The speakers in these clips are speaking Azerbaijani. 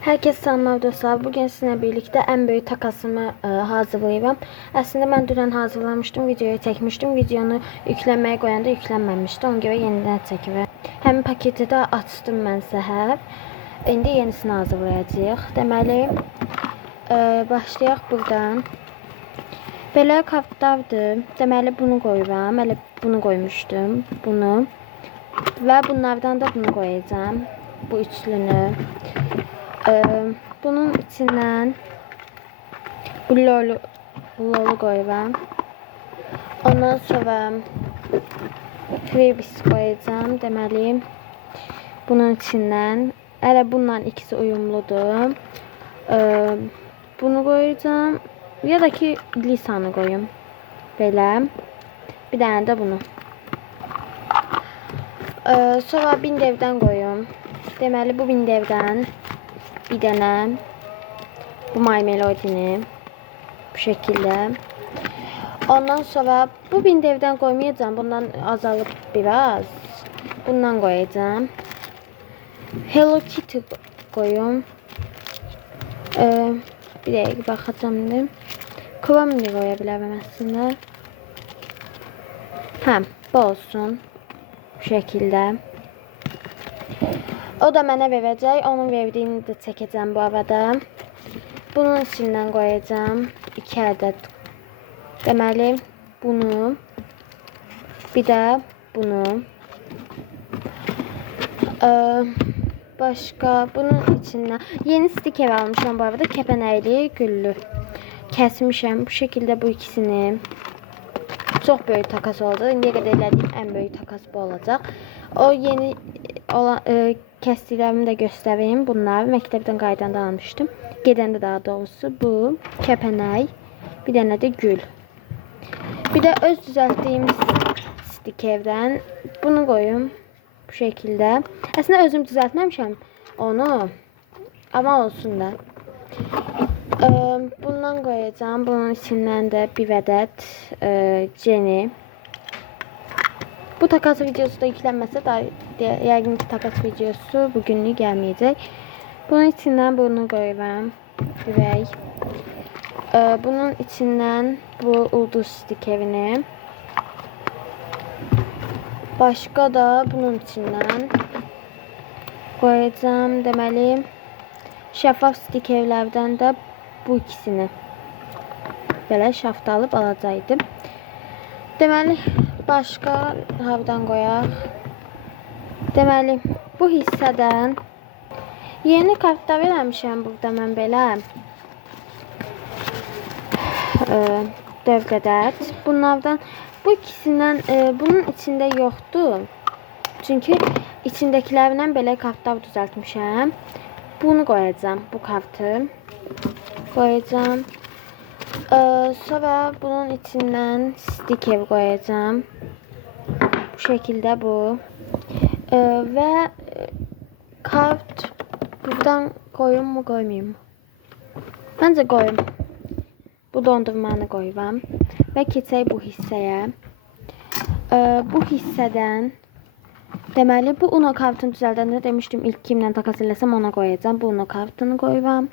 Herkese selamlar dostlar. Bugün sizinle birlikte en büyük takasımı hazırlayacağım. Aslında ben dünən hazırlamıştım, videoyu çekmiştim. Videonu yüklemeye koyanda yüklenmemişti. Ona göre yeniden çekiyorum. Hem paketi de açtım ben səhər. İndi yenisini hazırlayacağıq. Deməli, başlayaq buradan. Belə kartlardır. Deməli bunu koyuram. Elə bunu koymuştum. Bunu. Və bunlardan da bunu koyacağım. Bu üçlünü. Bunun içinden bu lolu koyacağım. Ondan sonra freebies koyacağım. Deməli bunun içinden elə bundan ikisi uyumludur. Bunu koyacağım. Ya da ki lisanı koyayım. Belə. Bir tane de bunu. Sonra bindevden koyayım. Deməli bu bindevden bir tane bu My Melody'ni bu şekilde. Ondan sonra bu bindevden koymayacağım. Bundan azalıp biraz. Bundan koyacağım. Hello Kitty koyuyorum. Bir dakika bakacağım dedim. Kıvam ne koyabilirim aslında. Bu olsun. Bu şekilde. O da mənə verəcək. Onun verdiyini de çəkəcəm bu arada. Bunun içindən koyacağım 2 adet. Deməli bunu. Bir de bunu. Başka bunun içindən yeni stiker almışam bu arada. Kəpənəkli, güllü. Kəsmişəm bu şekilde bu ikisini. Çok büyük takas oldu. İndiyə qədər elədiyim en büyük takas bu olacak. O yeni olan kəsdiklərimi də göstəreyim. Bunlar məktəbdən qaydanda almışdım. Gedəndə daha doğrusu bu kəpənək, bir dənə də gül. Bir də öz düzəltdiyim stikerdən bunu koyum bu şekilde. Aslında özüm düzəltməmişəm onu. Ama olsun da. Bundan koyacağım. Bunun içindən də bir adet Jenny. Bu takas videosu da yüklenmese da yəqin ki takas videosu bugünlük gelmeyecek. Bunun içinden bunu koyuram. Ürək. Bunun içinden bu ulduz stikerini. Başka da bunun içinden koyacağım. Deməli şəffaf stikerlerden de bu ikisini belə şaftalıb alacaqdım. Deməli başka hardan qoyaq? Deməli bu hissədən yeni kartlar vermişəm burada mən belə. 4 ədəd. Bunlardan bu ikisindən bunun içində yoxdur. Çünkü içindəkilərdən belə kartlar düzəltmişəm. Bunu koyacağım. Bu kartı koyacağım. Sonra bunun içinden sticker koyacağım. Bu şekilde bu. Ve kart buradan koyayım mı koymayayım mı? Bence koyayım. Bu dondurmanı koyacağım. Ve keçək bu hissəyə. Bu hissədən deməli bu Uno kartını düzəldəndə demişdim ilk kimlə takas eləsəm ona koyacağım. Bu Uno kartını koyacağım.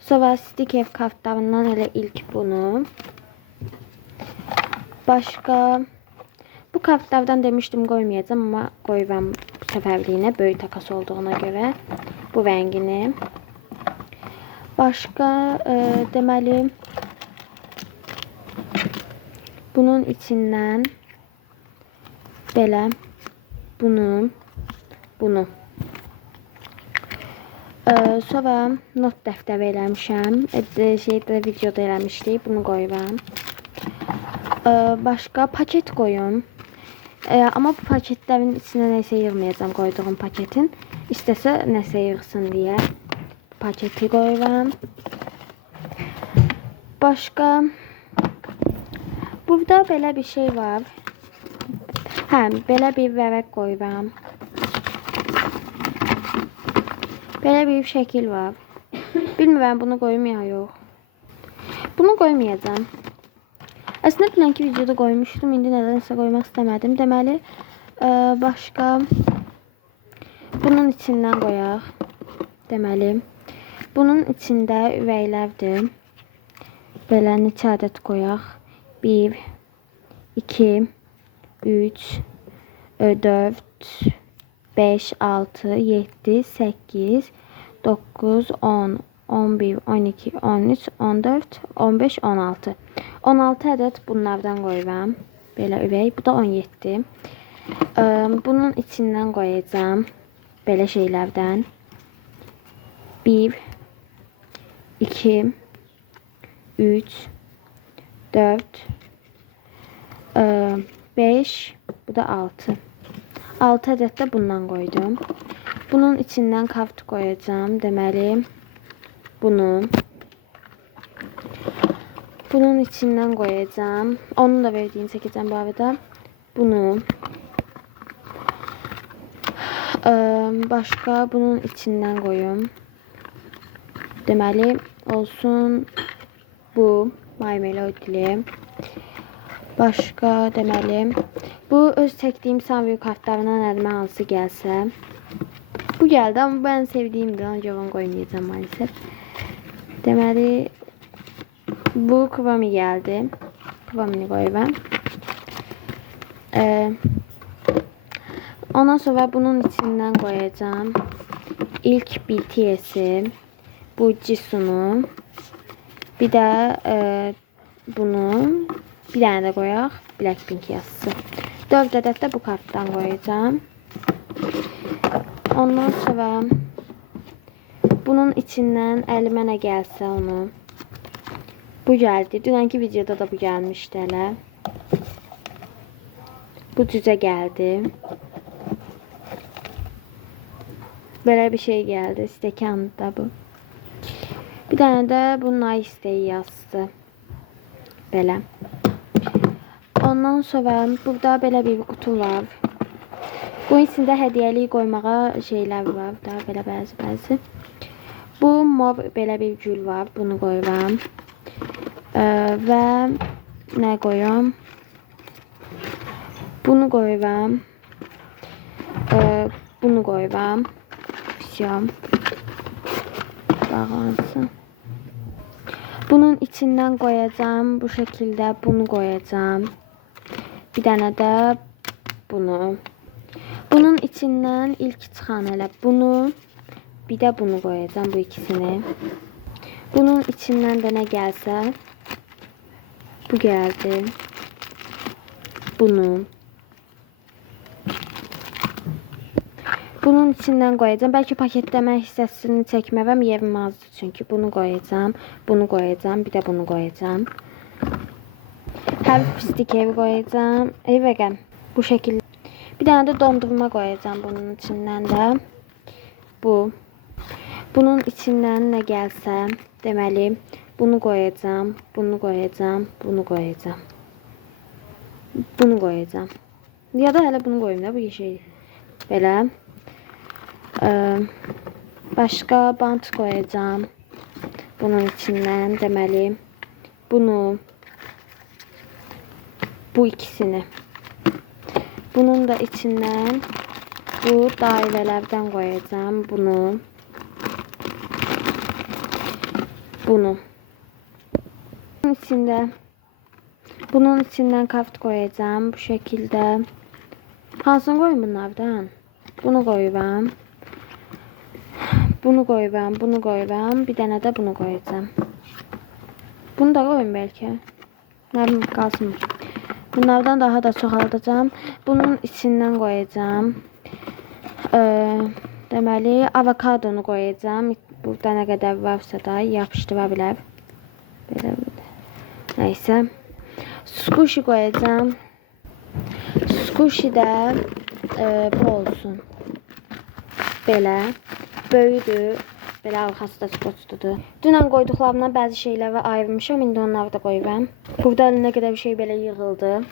Sonra sticker kartlarından hele ilk bunu. Başka bu kartlardan demiştim koymayacağım ama koyacağım bu seferliğine böyle takas olduğuna göre bu rengini. Başka deməli bunun içinden belə bunu. Sonra not dəftəri eləmişəm. Şeydə videoda eləmişdik. Bunu koyuram. Başka paket koyum. Ama bu paketlerin içine nəsə yığmayacağım koyduğum paketin. İstəsə nəsə yığsın diye paketi koyuram. Başka burada belə bir şey var. Belə bir vərəq koyuram. Böyle bir şekil var. Bilmiyorum bunu koyayım ya yok. Bunu koymayacağım. Aslında dünənki videoda koymuştum. İndi nədənsə koymak istemedim. Deməli başka bunun içindən koyaq. Deməli Bunun içində ürəklərdir. Belə neçə ədəd qoyaq? 1, 2, 3, 4, 5, 6, 7, 8, 9, 10, 11, 12, 13, 14, 15, 16. 16 ədəd bunlardan qoyuram. Belə ürək. Bu da 17. Bunun içindən qoyacağım. Belə şeylərdən. 1, 2, 3, 4, 5, bu da 6. 6 ədəd də bundan qoydum. Bunun içindən kaft qoyacağım. Deməli, bunu. Bunun içindən qoyacağım. Onun da verdiyini çəkəcəm bu arada. Bunu. Başqa bunun içindən qoyum. Deməli, olsun bu marmeladlı. Başqa deməli, bu öz çəkdiyim sandviç kartlarından əlimə hansı gəlsə. Bu gəldi, amma ben sevdiyimdir. Ancaq onu qoymayacağım maalesef. Deməli, bu kıvamı gəldi. Kıvamını qoyuram. Ondan sonra bunun içindən qoyacağım. İlk BTS'i, bu Jisoo'nu, bir də bunu, bir dənə də qoyaq, Blackpink yazısı. 4 ədəd də bu kartdan qoyacağım. Ondan sonra bunun içindən əlimə nə gəlsə onu. Bu gəldi. Dünənki videoda da bu gəlmişdi hələ. Bu düzə gəldi. Böyle bir şey geldi. Stəkanda bu. Bir tane de bu Nice Day yazdı. Belə. Ondan sonra burada belə bir kutu var. Bunun içində hədiyyəlik qoymağa şeylər var da, belə bəzi. Bu mor belə bir gül var. Bunu qoyuram. Və nə qoyuram? Bunu qoyuram. Bunu qoyuram. Bağlansın. Bunun içindən qoyacağım. Bu şekilde bunu qoyacağım. Bir dənə də bunu. Bunun içindən ilk çıxan elə bunu, bir də bunu qoyacağım, bu ikisini. Bunun içindən də nə gəlsə, bu gəldi. Bunu. Bunun içindən qoyacağım. Bəlkə paketləmə hissəsini çəkməvəm, yerim azdır. Çünki bunu qoyacağım, bunu qoyacağım, bir də bunu qoyacağım. Hər stikeri qoyacağım. Evə bu şəkildə. Bir dənə də dondurma qoyacağım bunun içindən də. Bu. Bunun içindən nə gəlsə, deməli, bunu qoyacağım, bunu qoyacağım, bunu qoyacağım. Bunu qoyacağım. Ya da hələ bunu qoyum da, bu şey. Belə. Başqa bant qoyacağım. Bunun içindən deməli, bunu, bu ikisini. Bunun da içindən bu dairələrdən qoyacağım. Bunu. Bunu. Bunun içindən kaft qoyacağım. Bu şəkildə. Hansını qoyum bunlardan? Bunu qoyuram. Bunu qoyuram, bunu qoyuram. Bir dənə də bunu qoyacağım. Bunu da qoyum bəlkə. Nə bilim, qalsın. Bunlardan daha da çoxaldacağım. Bunun içindən qoyacağım. Deməli, avokadonu qoyacağım. Burada nə qədər varsa da yapışdıra bilər. Belə. Nəysə. Squishy qoyacağım. Squishy də bu olsun. Belə. Böyüdür. Belə arxası da sportludur. Dünən qoyduqlarımdan bəzi şeyləri ayırmışam. İndi onları da qoyuram. Burada nə qədər bir şey belə yığıldı.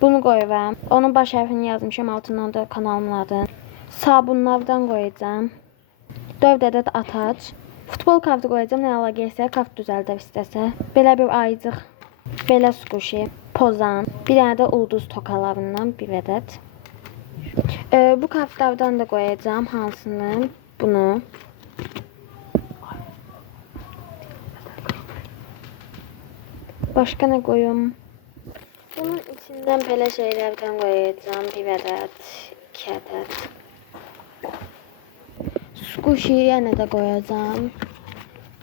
Bunu qoyuram. Onun baş hərfini yazmışam. Altından da kanalımın adını. Sabunlardan qoyacağım. 4 ədəd ataç. Futbol kartı qoyacağım. Nə əlaqə isə kart düzəldər istəsə. Belə bir ayıcıq. Belə squishy. Pozan. Bir dənə də ulduz tokalarından bir ədəd. Bu kartlardan da qoyacağım. Hansını? Bunu. Başka ne koyum? Bunun içinden böyle şeylerden koyacağım. Bir adet, iki adet. Squishy yenə də koyacağım.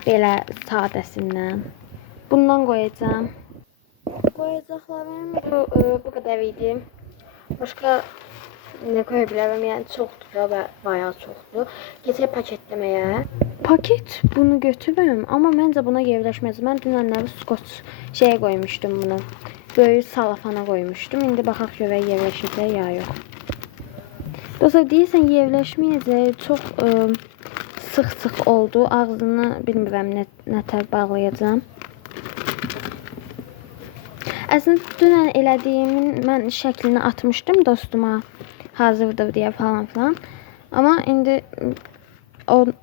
Belə sadəsindən. Bundan koyacağım. Koyacaqlarım bu kadar idi. Başka ne koyabilirim? Yani çoxdur da bayağı çoxdur. Geçək paketləməyə. Paket bunu götürürüm ama məncə buna yerləşməz. Mən dünənləri skoç şeye koymuştum bunu. Böyük salafana koymuştum. İndi baxaq görək yerləşəcək ya yox. Dostlar deyirsən yerləşməyəcək. Çox sıx oldu. Ağzını bilmirəm nətər bağlayacağım. Əslində dünən elədiyimin mən şəklini atmışdım dostuma. Hazırdır diye falan filan. Ama indi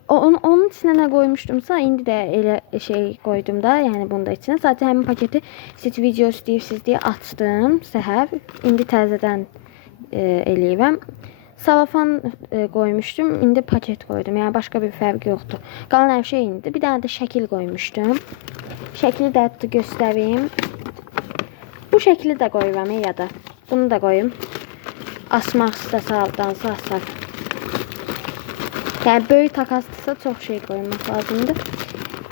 onun içine ne koymuştumsa indi de elə şey koydum da, yani bunda içine. Zaten həmin paketi siz video istəyirsiniz diye açtım səhər. İndi təzədən eləyirəm. Salafan koymuştum, indi paket koydum. Yani başka bir fərqi yoxdur. Qalan hər şey indi. Bir dənə də şəkil koymuştum. Şəkli də göstəreyim. Bu şəkli də qoyuram ya da. Bunu da koyayım. Asmaq istəsə aldansa asar. Yani böyük takasdırsa çox şey koymaq lazımdır.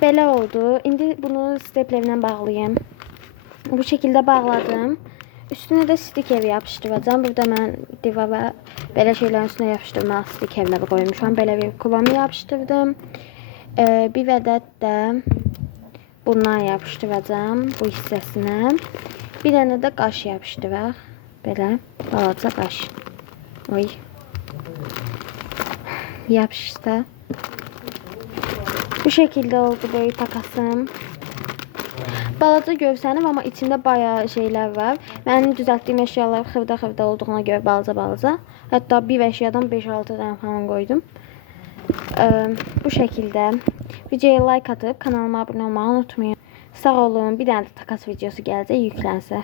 Belə oldu. İndi bunu steplerlə bağlayayım. Bu şekilde bağladım. Üstüne de stiker yapıştıracağım. Burada mən divara belə şeylərin üstünə yapışdırmaq stikerləri koymuşam. Belə bir kubamı yapıştırdım. Bir ədəd də bundan yapıştıracağım bu hissəsinə. Bir dənə də qaş yapışdıraq. Belə balaca qaş. Oy. Yapıştı. Bu şekilde oldu böyle takasım. Balaca görsənim ama içində bayağı şeylər var. Mənim düzəltdiyim əşyalar xırda olduğuna görə balaca. Hətta bir əşyadan 5-6 dənə falan koydum. Bu şekilde. Videoya like atıp kanalıma abone olmayı unutmayın. Sağ olun. Bir dənə də takas videosu gələcək yüklənsə.